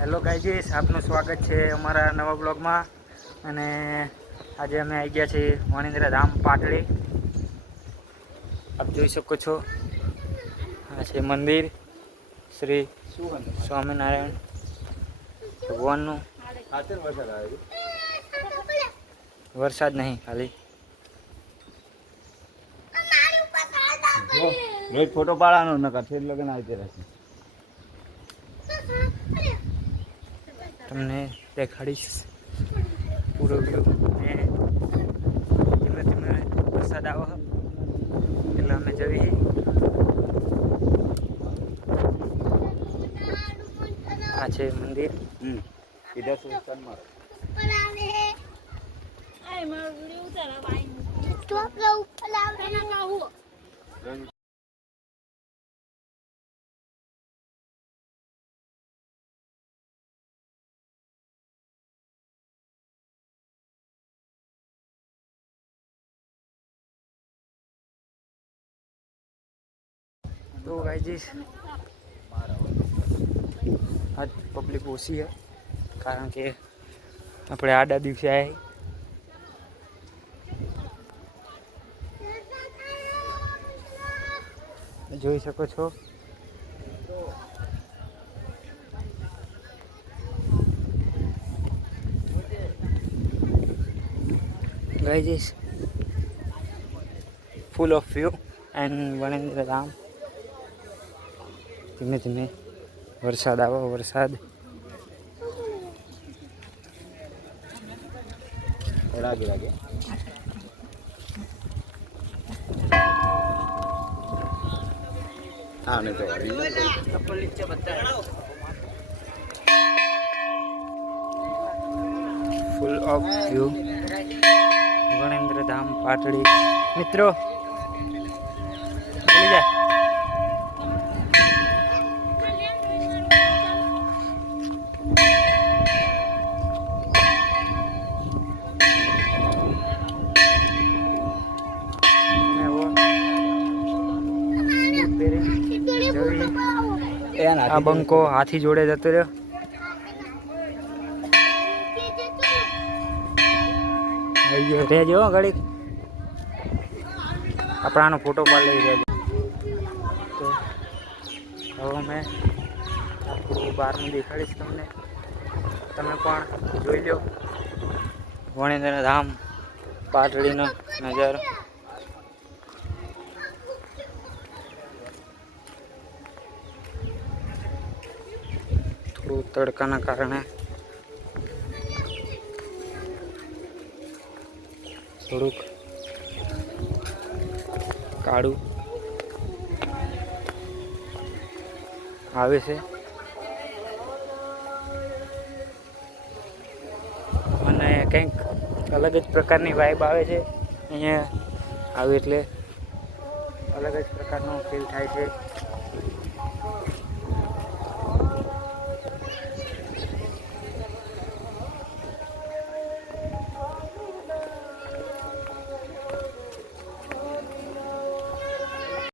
Hello guys, આપનું સ્વાગત છે અમારા નવા બ્લોગમાં. અને આજે અમે આવી ગયા છીએ વણિન્દ્ર ધામ પાટડી. આપ જોઈ શકો છો, આ છે મંદિર શ્રી સ્વામિનારાયણ ભગવાનનું. વરસાદ નહીં, ખાલી રોજ ફોટો પાડવાનો નકર છે લગન આવતી રહેશે. તમને દેખાડીશ પૂરો વ્યૂ. ને ધીમે ધીમે વરસાદ આવો એટલે અમે જઈએ. આ છે મંદિર. સીધા સુસ્તાનમાં તો ગાઈઝ, આજ પબ્લિક ઓછી છે કારણ કે આપણે આડા દિવસે આવી જોઈ શકો છો. Guys, full of view and Vanindra Dham. ધીમે ધીમે વરસાદ આવો, વરસાદ. રાગે રાગે હા ને તો ફૂલ ઓફ વ્યૂ વણિન્દ્ર ધામ પાટડી. મિત્રો બોલી જાય. આ બંકો હાથી જોડે જતો રહ્યો. રહેજો ઘડીક, આપણાનો ફોટો પાડ લઈ રહેજો. તો હવે મેં આખું બહારનું દેખાડીશ તમને. તમે પણ જોઈ લો વણિન્દ્ર ધામ પાટડીનો નજારો. થોડું તડકાના કારણે થોડુંક કાળું આવે છે. અને કંઈક અલગ જ પ્રકારની વાઇબ આવે છે અહીંયા આવે એટલે અલગ જ પ્રકારનો ફીલ થાય છે.